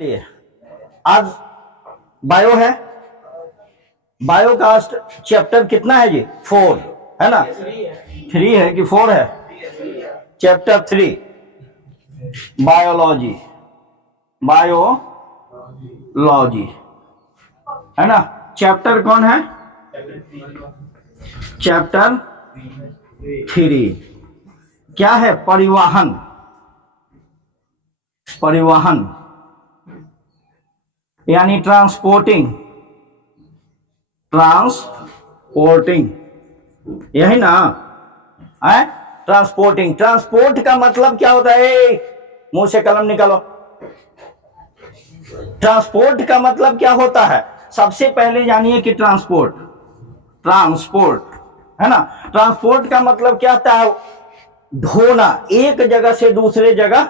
लिए आज बायो है। बायो का चैप्टर कितना है जी? 4 है ना? 3 है कि 4 है? चैप्टर 3 बायोलॉजी, बायोलॉजी है ना? चैप्टर कौन है? चैप्टर 3 क्या है? परिवहन। परिवहन यानी ट्रांसपोर्टिंग, ट्रांसपोर्टिंग यही ना है? ट्रांसपोर्टिंग। ट्रांसपोर्ट का मतलब क्या होता है? मुंह से कलम निकालो। ट्रांसपोर्ट का मतलब क्या होता है? सबसे पहले जानिए कि ट्रांसपोर्ट, ट्रांसपोर्ट है ना? ट्रांसपोर्ट का मतलब क्या होता है? ढोना, एक जगह से दूसरे जगह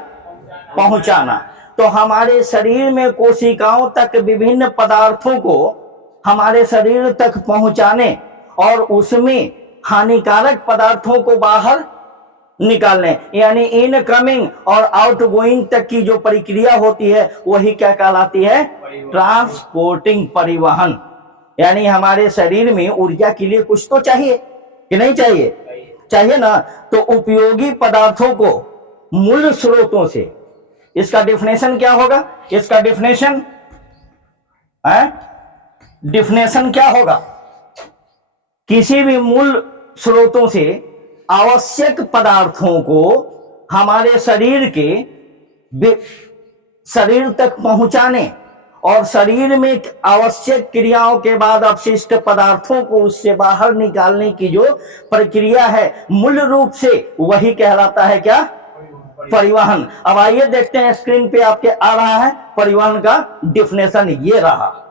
पहुंचाना। तो हमारे शरीर में कोशिकाओं तक विभिन्न पदार्थों को हमारे शरीर तक पहुंचाने और उसमें हानिकारक पदार्थों को बाहर निकालने, यानी इनकमिंग और आउटगोइंग तक की जो प्रक्रिया होती है वही क्या कहलाती है? ट्रांसपोर्टिंग, परिवहन। यानी हमारे शरीर में ऊर्जा के लिए कुछ तो चाहिए कि नहीं चाहिए? चाहिए ना? तो उपयोगी पदार्थों को मूल स्रोतों से, इसका डेफिनेशन क्या होगा? इसका डेफिनेशन डेफिनेशन क्या होगा? किसी भी मूल स्रोतों से आवश्यक पदार्थों को हमारे शरीर तक पहुंचाने और शरीर में आवश्यक क्रियाओं के बाद अपशिष्ट पदार्थों को उससे बाहर निकालने की जो प्रक्रिया है, मूल रूप से वही कहलाता है क्या? परिवहन। अब आइए देखते हैं, स्क्रीन पे आपके आ रहा है परिवहन का डेफिनेशन, ये रहा।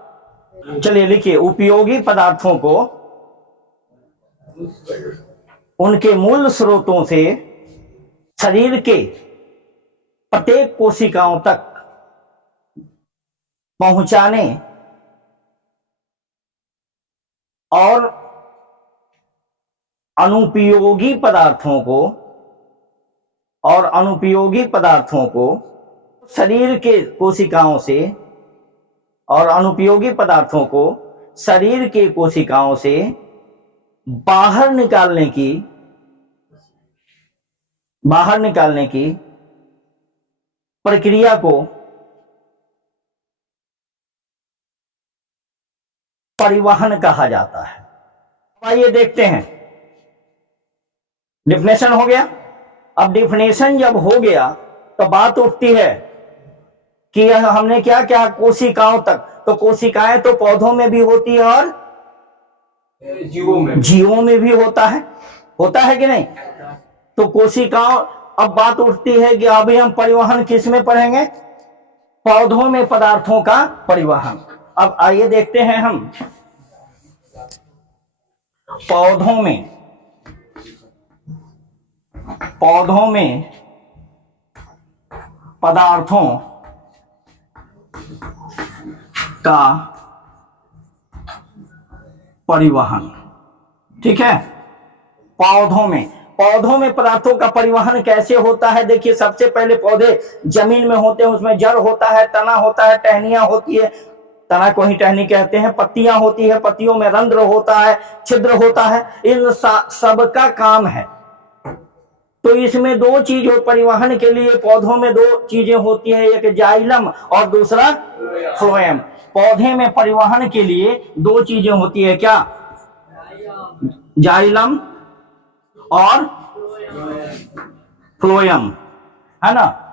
चलिए लिखिए, उपयोगी पदार्थों को उनके मूल स्रोतों से शरीर के प्रत्येक कोशिकाओं तक पहुंचाने और अनुपयोगी पदार्थों को शरीर के कोशिकाओं से और अनुपयोगी पदार्थों को शरीर के कोशिकाओं से बाहर निकालने की प्रक्रिया को परिवहन कहा जाता है। आइए देखते हैं, डेफिनेशन हो गया। अब डेफिनेशन जब हो गया तो बात उठती है कि हमने क्या क्या कोशिकाओं तक, तो कोशिकाएं तो पौधों में भी होती है और जीवों में भी होता है कि नहीं? तो कोशिकाओं, अब बात उठती है कि अभी हम परिवहन किस में पढ़ेंगे? पौधों में पदार्थों का परिवहन। अब आइए देखते हैं हम पौधों में पदार्थों का परिवहन। ठीक है? पौधों में पदार्थों का परिवहन कैसे होता है? देखिए, सबसे पहले पौधे जमीन में होते हैं, उसमें जड़ होता है, तना होता है, टहनियां होती है, तना को ही टहनी कहते हैं, पत्तियां होती है, पत्तियों में रंध्र होता है, छिद्र होता है, इन सब का काम है। तो इसमें दो चीज हो, परिवहन के लिए पौधों में दो चीजें होती है, एक जाइलम और दूसरा फ्लोएम। पौधे में परिवहन के लिए दो चीजें होती है, क्या? जाइलम और फ्लोएम, है ना?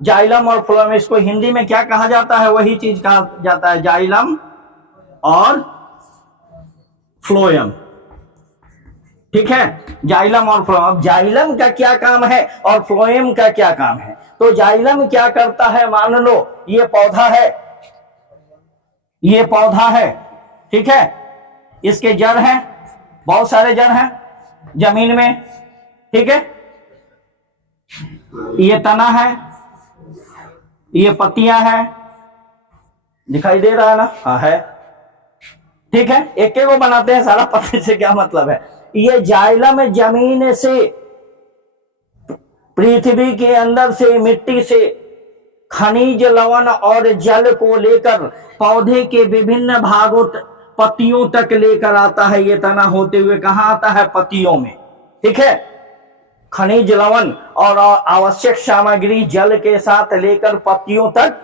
जाइलम और फ्लोएम, इसको हिंदी में क्या कहा जाता है? वही चीज कहा जाता है, जाइलम और फ्लोएम। ठीक है? जाइलम और फ्लोएम। अब जाइलम का क्या काम है और फ्लोएम का क्या काम है? तो जाइलम क्या करता है? मान लो ये पौधा है, ठीक है? इसके जड़ हैं, बहुत सारे जड़ हैं जमीन में, ठीक है? ये तना है, ये पत्तियां हैं, दिखाई दे रहा है ना? हाँ है, ठीक है? एक को बनाते हैं सारा, पत्ते से क्या मतलब है? ये जाइलम जमीन से, पृथ्वी के अंदर से, मिट्टी से, खनिज लवण और जल को लेकर पौधे के विभिन्न भागों पत्तियों तक लेकर आता है। ये तना होते हुए कहां आता है? पत्तियों में। ठीक है, खनिज लवण और आवश्यक सामग्री जल के साथ लेकर पत्तियों तक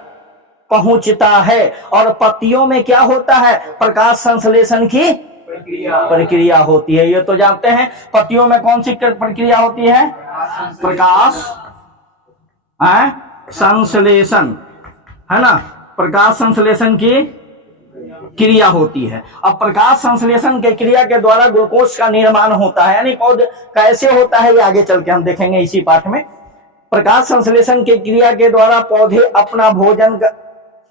पहुंचता है। और पत्तियों में क्या होता है? प्रकाश संश्लेषण की प्रक्रिया होती है। ये तो जानते हैं। पत्तियों में कौन सी प्रक्रिया होती है? प्रकाश संश्लेषण, है ना। प्रकाश संश्लेषण की क्रिया होती है। अब प्रकाश संश्लेषण के क्रिया के द्वारा ग्लूकोज का निर्माण होता है। यानी पौधे कैसे होता है ये आगे चल के हम देखेंगे इसी पाठ में। प्रकाश संश्लेषण की क्रिया के द्वारा पौधे अपना भोजन का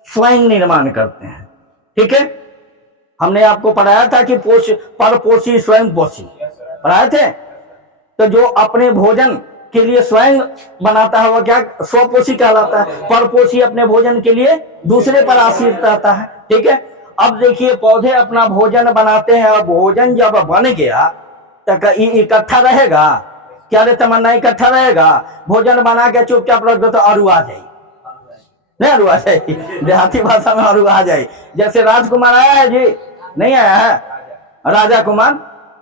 स्वयं निर्माण करते हैं। ठीक है, हमने आपको पढ़ाया था कि परपोषी स्वयं पोषी पढ़ाए थे। तो जो अपने भोजन के लिए स्वयं बनाता है वह क्या स्वपोषी कहलाता है। परपोषी अपने भोजन के लिए दूसरे पर आश्रित रहता है। ठीक है, अब देखिए पौधे अपना भोजन बनाते हैं और भोजन जब बन गया तो इकट्ठा रहेगा क्या? रे तमन्ना, इकट्ठा रहेगा। भोजन बना के चुपचाप रख दो तो अरुआ जाए, नहीं अरुआ जाए, देहाती भाषा में अरुआ जाए। जैसे राजकुमार आया है जी, नहीं आया है राजा कुमार,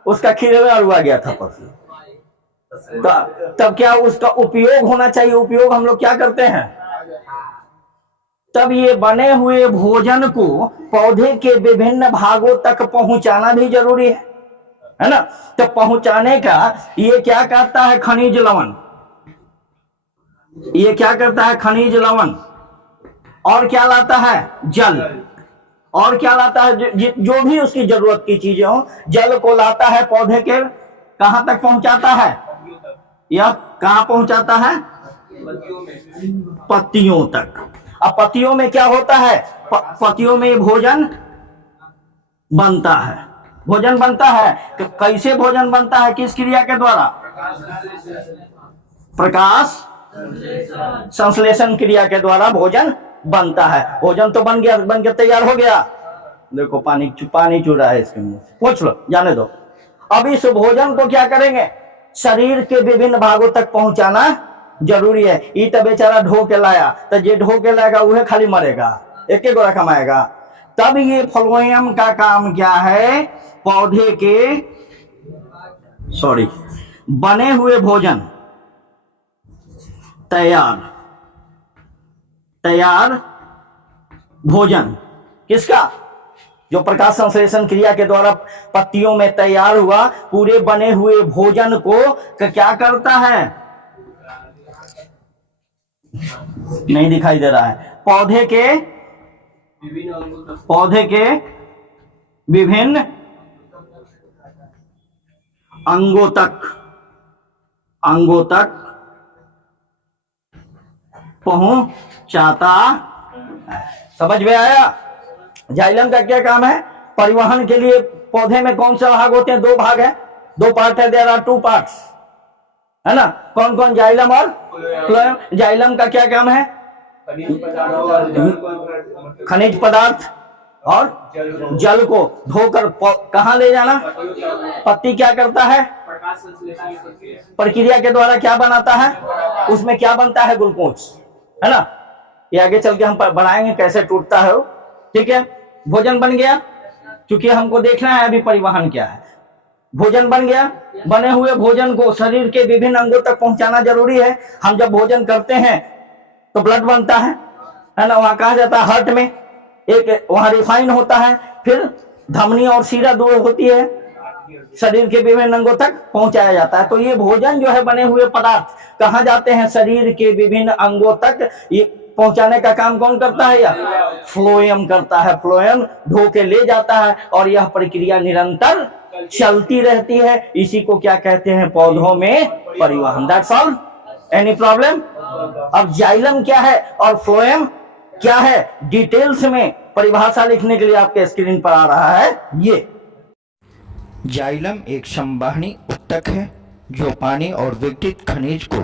उसका खीरे में अरुआ गया था परसों। तब क्या उसका उपयोग होना चाहिए? उपयोग हम लोग क्या करते हैं? तब ये बने हुए भोजन को पौधे के विभिन्न भागों तक पहुंचाना भी जरूरी है ना। तो पहुंचाने का ये क्या करता है? खनिज लवण। ये क्या करता है? खनिज लवण। और क्या लाता है? जल। और क्या लाता है? जो भी उसकी जरूरत की चीजें हो, जल को लाता है, पौधे के कहां तक पहुंचाता है? यह कहां पहुंचाता है? पत्तियों तक। अब पत्तियों में क्या होता है? पत्तियों में भोजन बनता है। भोजन बनता है कैसे? भोजन बनता है किस क्रिया के द्वारा? प्रकाश संश्लेषण क्रिया के द्वारा भोजन बनता है। भोजन तो बन गया, बन के तैयार हो गया। देखो पानी चू रहा है इसके मुंह से, पूछ लो, जाने दो। अब इस भोजन को क्या करेंगे? शरीर के विभिन्न भागों तक पहुंचाना जरूरी है। ये तो बेचारा ढो के लाया, तो जे ढो के लाएगा वह खाली मरेगा, एक एक गोरा कमाएगा। तब ये फ्लोएम का काम क्या है? पौधे के बने हुए भोजन तैयार भोजन किसका? जो प्रकाश संश्लेषण क्रिया के द्वारा पत्तियों में तैयार हुआ पूरे बने हुए भोजन को क्या करता है? नहीं दिखाई दे रहा है। पौधे के विभिन्न अंगों तक पहुंचाता है। समझ में आया? जाइलम का क्या काम है? परिवहन के लिए पौधे में कौन सा भाग होते हैं? 2 भाग है, 2 पार्ट है। देयर आर 2 पार्ट्स, है ना। कौन कौन? जाइलम और फ्लोएम। जाइलम का क्या काम है? खनिज पदार्थ और जल को धोकर कहां ले जाना? पत्ती क्या करता है? प्रक्रिया के द्वारा क्या बनाता है? उसमें क्या बनता है? ग्लूकोज, है ना। ये आगे चल के हम बनाएंगे कैसे टूटता है। ठीक है, भोजन बन गया। क्योंकि हमको देखना है अभी परिवहन क्या है। भोजन बन गया, बने हुए भोजन को शरीर के विभिन्न अंगों तक पहुंचाना जरूरी है। हम जब भोजन करते हैं तो ब्लड बनता है ना। वहां कहा जाता है हार्ट में, एक वहां रिफाइन होता है, फिर धमनी और सीरा दूर होती है, शरीर के विभिन्न अंगों तक पहुंचाया जाता है। तो ये भोजन जो है, बने हुए पदार्थ कहाँ जाते हैं? शरीर के विभिन्न अंगों तक। ये पहुंचाने का काम कौन करता है? या फ्लोएम करता है। फ्लोएम ढो के ले जाता है और यह प्रक्रिया निरंतर चलती रहती है। इसी को क्या कहते हैं? पौधों में परिवहन। That's all. Any problem? अब जाइलम क्या है और फ्लोएम क्या है, डिटेल्स में परिभाषा लिखने के लिए आपके स्क्रीन पर आ रहा है। ये जाइलम एक संवहनी उत्तक है जो पानी और विघटित खनिज को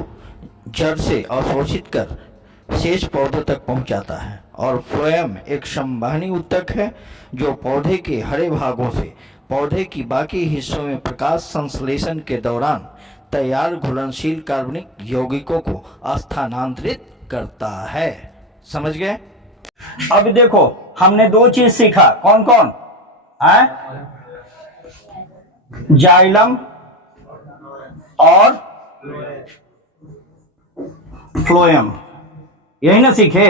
जड़ से अवशोषित कर शेष पौधों तक पहुंचाता है। और फ्लोएम एक संवहनी उत्तक है जो पौधे के हरे भागों से पौधे की बाकी हिस्सों में प्रकाश संश्लेषण के दौरान तैयार घुलनशील कार्बनिक यौगिकों को स्थानांतरित करता है। समझ गए? अब देखो हमने दो चीज सीखा, कौन कौन है? जाइलम और फ्लोएम, यही ना सीखे?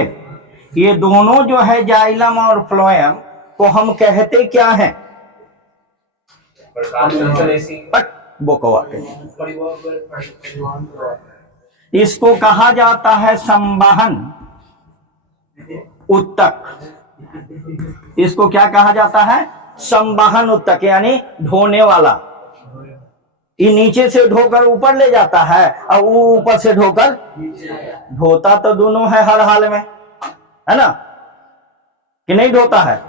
ये दोनों जो है जाइलम और फ्लोएम को हम कहते क्या हैं? बोकवा के। इसको कहा जाता है संवहन उत्तक। इसको क्या कहा जाता है? संवहन उत्तक, यानी ढोने वाला। ये नीचे से ढोकर ऊपर ले जाता है और वो ऊपर से ढोकर, ढोता तो दोनों है हर हाल में, है ना? कि नहीं ढोता है?